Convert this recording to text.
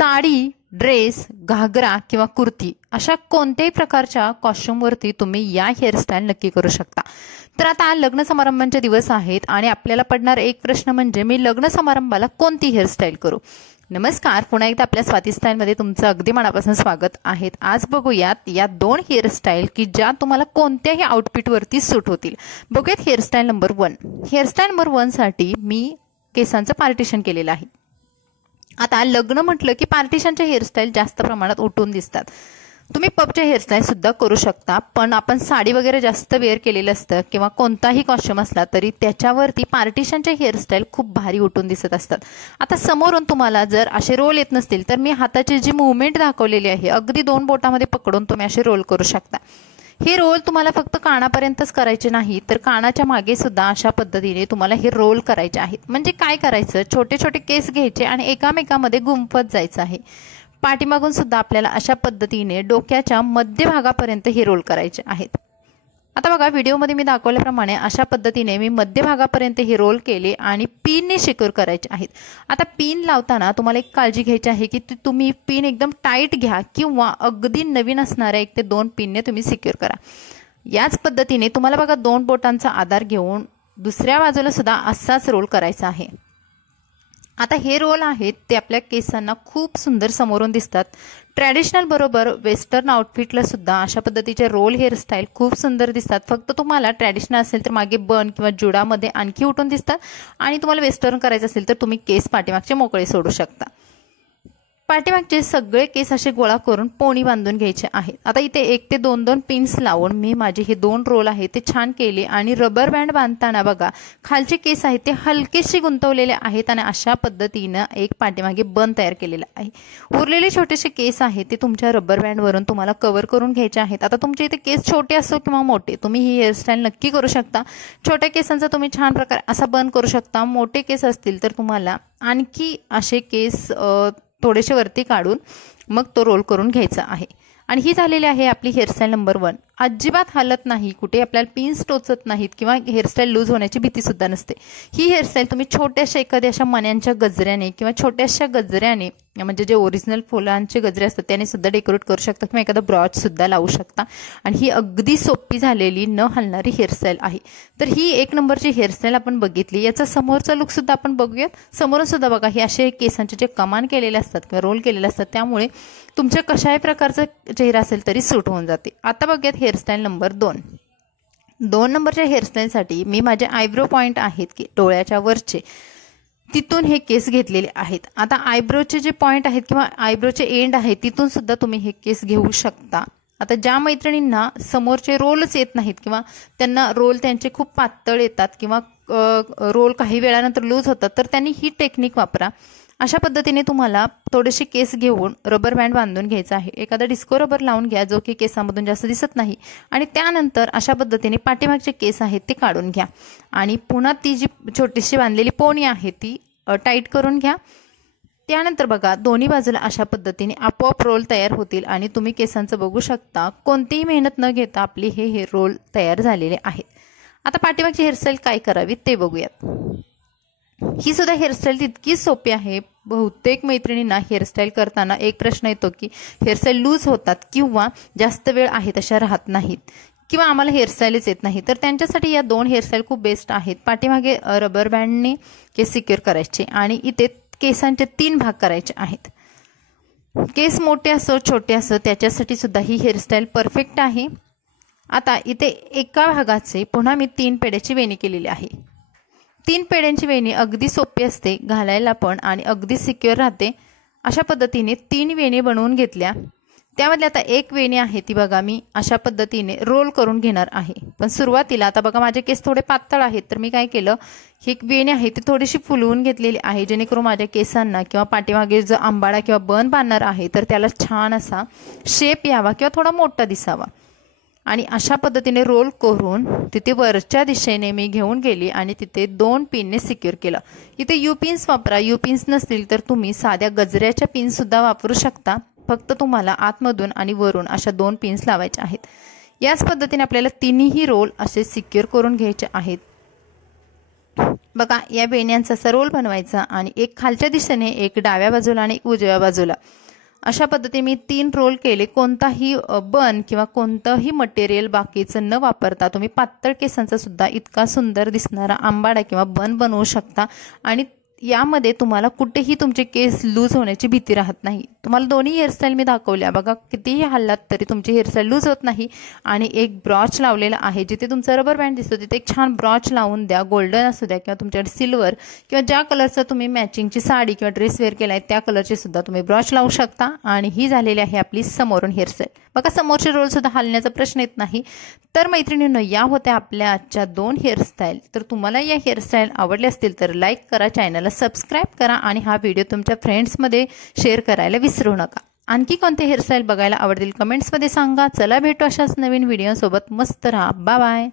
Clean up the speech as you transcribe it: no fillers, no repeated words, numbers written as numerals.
Sari, dress, घागरा किंवा कुर्ती अशा कोणत्याही प्रकारच्या कॉस्ट्युमवरती तुम्ही या हेअरस्टाईल नक्की करू शकता। तर आता लग्न समारंभांचे दिवस आहेत आणि आपल्याला पडणार एक प्रश्न म्हणजे मी लग्न समारंभाला कोणती हेअरस्टाईल करू। नमस्कार, पुन्हा एकदा आपल्या स्वाती स्टाईलमध्ये तुमचं अगदी मनापासून स्वागत आहे। आज बघूयात या दोन हेअरस्टाईल की ज्या तुम्हाला कोणत्याही आउटफिटवरती सूट होतील। बघूयात हेअरस्टाईल नंबर 1। हेअरस्टाईल नंबर 1 साठी मी केसांचं पार्टिशन केलेलं आहे। आता लग्न म्हटलं की पार्टिशनचे हेअरस्टाईल जास्त प्रमाणात उठून दिसतात। तुम्ही पबचे हेअरस्टाईल सुद्धा करू शकता, पण आपण साडी वगैरे जास्त वेअर केलेलं असतं किंवा कोणताही कॉस्ट्युम असला तरी त्याच्यावरती पार्टिशनचे हेअरस्टाईल खूप भारी उठून दिसत असतात। आता समोरून तुम्हाला जर असे रोल येत नसतील तर मी हाताची जी मूवमेंट दाखवलेली आहे अगदी 2 बोटामध्ये पकडून तुम्ही असे रोल करू शकता। हे रोल तुम्हाला फक्त कानापर्यंतच करायचे नाही तर कानाच्या मागे सुद्धा अशा पद्धतीने तुम्हाला हे रोल करायचे आहेत। म्हणजे काय करायचं, छोटे छोटे केस घ्यायचे आणि एकामेकामध्ये गुंफत जायचं आहे। पाठीमागून सुद्धा आपल्याला अशा पद्धतीने डोक्याच्या मध्यभागापर्यंत हे रोल करायचे आहेत। आता बघा, व्हिडिओमध्ये मी दाखवल्याप्रमाणे अशा पद्धतीने मी मध्यभागापर्यंत हे रोल केले आणि पिनने सिक्युअर करायचे आहेत। आता पिन लावताना तुम्हाला एक काळजी घ्यायची आहे की तुम्ही पिन एकदम टाईट घ्या किंवा अगदी नवीन असणाऱ्या 1 ते 2 पिनने तुम्ही सिक्युअर करा। याच पद्धतीने तुम्हाला बघा 2 बोटांचा आधार घेऊन दुसऱ्या बाजूला सुद्धा असाच रोल करायचा आहे। आता हे रोल आहेत ते आपल्या केसांना खूप सुंदर समोरून दिसतात। ट्रॅडिशनल बरोबर वेस्टर्न आउटफिटला सुद्धा अशा पद्धतीचे रोल हेअरस्टाईल खूप सुंदर दिसतात। फक्त तुम्हाला ट्रॅडिशनल असेल तर मागे बन किंवा जुडामध्ये आणखी उठून दिसतात आणि तुम्हाला वेस्टर्न करायचं असेल तर तुम्ही केस पाठीमागचे मोकळे सोडू शकता। पाठीमागचे सगळे केस असे गोळा करून पोणी बांधून घ्यायचे आहेत। आता इथे 1 ते 2 पिन्स लावून मी माझे हे 2 रोल आहेत ते छान केले आणि रबर बँड बांधताना बघा खालचे केस आहेत ते हलकेसे गुंतवलेले आहेत आणि अशा पद्धतीने एक पाठीमागे बन तयार केलेला आहे। उरलेले छोटेसे केस आहेत ते तुमच्या रबर बँडवरून तुम्हाला कव्हर करून घ्यायचे आहेत। आता तुमचे इथे केस छोटे असो किंवा मोठे तुम्ही ही हेअरस्टाईल नक्की करू शकता। छोट्या केसांचा तुम्ही छान प्रकारे असा बन करू शकता। मोठे केस असतील तर तुम्हाला आणखी असे केस थोडेसे वरती काढून मग तो रोल करून घ्यायचा आहे। आणि ही झालेली आहे आपली हेअरस्टाईल नंबर 1। अजिबात हालत नाही, कुठे आपल्याला पिन्स टोचत नाहीत किंवा हेअरस्टाईल लूज होण्याची भीती सुद्धा नसते। ही हेअरस्टाईल तुम्ही छोट्याशा एखाद्या अशा मण्यांच्या गजऱ्याने किंवा छोट्याशा गजऱ्याने म्हणजे जे ओरिजिनल फुलांचे गजरे असतात त्याने सुद्धा डेकोरेट करू शकता किंवा एखादा ब्रॉच सुद्धा लावू शकता। आणि ही अगदी सोपी झालेली न हलणारी हेअरस्टाईल आहे। तर ही 1 नंबरची हेअरस्टाईल आपण बघितली। याचा समोरचा लुक सुद्धा आपण बघूयात। समोरून सुद्धा बघा हे असे केसांचे जे कमान केलेले असतात किंवा रोल केलेले असतात त्यामुळे तुमच्या कशाही प्रकारचा चेहरा असेल तरी सूट होऊन जाते। आता बघूयात हेअरस्टाईल नंबर 2। 2 नंबरच्या हेअरस्टाईलसाठी मी माझे आयब्रो पॉइंट आहेत की डोळ्याच्या वरचे तिथून हे केस घेतलेले आहेत। आता आयब्रोचे जे पॉइंट आहेत किंवा आयब्रोचे एंड आहे तिथून सुद्धा तुम्ही हे केस घेऊ शकता। आता ज्या मैत्रिणींना समोरचे रोलच येत नाहीत किंवा त्यांना रोल त्यांचे खूप पातळ येतात किंवा रोल काही वेळानंतर लूज होतात तर त्यांनी ही टेक्निक वापरा। अशा पद्धतीने तुम्हाला थोडेसे केस घेऊन रबर बँड बांधून घ्यायचा आहे। एखादा डिस्को रबर लावून घ्या जो की केसांमधून जास्त दिसत नाही आणि त्यानंतर अशा पद्धतीने पाठीमागचे केस आहेत ते काढून घ्या आणि पुन्हा ती जी छोटीशी बांधलेली पोणी आहे ती टाईट करून घ्या। त्यानंतर बघा दोन्ही बाजूला अशा पद्धतीने आपोआप रोल तयार होतील आणि तुम्ही केसांचं बघू शकता कोणतीही मेहनत न घेता आपले हे रोल तयार झालेले आहेत। आता पाठीमागची हेअरस्टाईल काय करावी ते बघूयात। ही सुद्धा हेअरस्टाईल तितकी सोपी आहे। बहुतेक मैत्रिणींना हेअरस्टाईल करताना एक प्रश्न येतो की हेअरस्टाईल लूज होतात किंवा जास्त वेळ आहे तशा राहत नाहीत किंवा आम्हाला हेअरस्टाईलच येत नाही, तर त्यांच्यासाठी या 2 हेअरस्टाईल खूप बेस्ट आहेत। पाठीमागे रबर बँडने केस सिक्युअर करायचे आणि इथे केसांचे 3 भाग करायचे आहेत। केस मोठे असो छोटे असो त्याच्यासाठी सुद्धा ही हेअरस्टाईल परफेक्ट आहे। आता इथे एका भागाचे पुन्हा मी 3 पेड्याची वेणी केलेली आहे। 3 पेड्यांची वेणी अगदी सोपी असते घालायला पण आणि अगदी सिक्युअर राहते। अशा पद्धतीने 3 वेणी बनवून घेतल्या। त्यामध्ये आता 1 वेणी आहे ती बघा मी अशा पद्धतीने रोल करून घेणार आहे। पण सुरुवातीला आता बघा माझे केस थोडे पातळ आहेत तर मी काय केलं, ही वेणी आहे ती थोडीशी फुलवून घेतलेली आहे जेणेकरून माझ्या केसांना किंवा पाठीमागे जो आंबाडा किंवा बन बांधणार आहे तर त्याला छान असा शेप यावा किंवा थोडा मोठा दिसावा। आणि अशा पद्धतीने रोल करून तिथे वरच्या दिशेने मी घेऊन गेली आणि तिथे 2 पिनने सिक्युअर केलं। इथे यू पिन्स वापरा, यू पिन्स नसतील तर तुम्ही साध्या गजऱ्याच्या पिन्स सुद्धा वापरू शकता। फक्त तुम्हाला आतमधून आणि वरून अशा 2 पिन्स लावायच्या आहेत। याच पद्धतीने आपल्याला तिन्ही रोल असे सिक्युअर करून घ्यायचे आहेत। बघा, या वेण्यांचा असा रोल बनवायचा आणि एक खालच्या दिशेने, एक डाव्या बाजूला आणि एक उजव्या बाजूला, अशा पद्धतीने मी 3 रोल केले. कोणताही बन किंवा कोणतंही मटेरियल बाकीचं न वापरता तुम्ही पातळ केसांचा सुद्धा इतका सुंदर दिसणारा आंबाडा किंवा बन बनवू शकता. आणि यामध्ये तुम्हाला कुठेही तुमचे केस लूज होण्याची भीती राहत नाही. तुम्हाला दोन्ही हेअरस्टाईल मी दाखवल्या. बघा, कितीही हल्लात तरी तुमची हेअरस्टाईल लूज होत नाही. आणि एक ब्रॉच लावलेला आहे, जिथे तुमचा रबर बँड दिसतो तिथे एक छान ब्रॉच लावून द्या. गोल्डन असू द्या किंवा तुमच्याकडे सिल्वर किंवा ज्या कलरचं तुम्ही मॅचिंगची साडी किंवा ड्रेस वेअर केला आहे त्या कलरचे सुद्धा तुम्ही ब्रॉच लावू शकता. आणि ही झालेली आहे आपली समोरून हेअरस्टाईल. बघा, समोरचे रोल सुद्धा हलण्याचा प्रश्न येत नाही. तर मैत्रिणींनो, या होत्या आपल्या आजच्या 2 हेअरस्टाईल. तर तुम्हाला या हेअरस्टाईल आवडल्या असतील तर लाईक करा, चॅनलला सबस्क्राईब करा आणि हा व्हिडिओ तुमच्या फ्रेंड्समध्ये शेअर करायला विसरू नका. आणखी कोणते हेअरस्टाईल बघायला आवडतील कमेंट्समध्ये सांगा. चला भेटू अशाच नवीन व्हिडिओसोबत. मस्त राहा. Bye bye.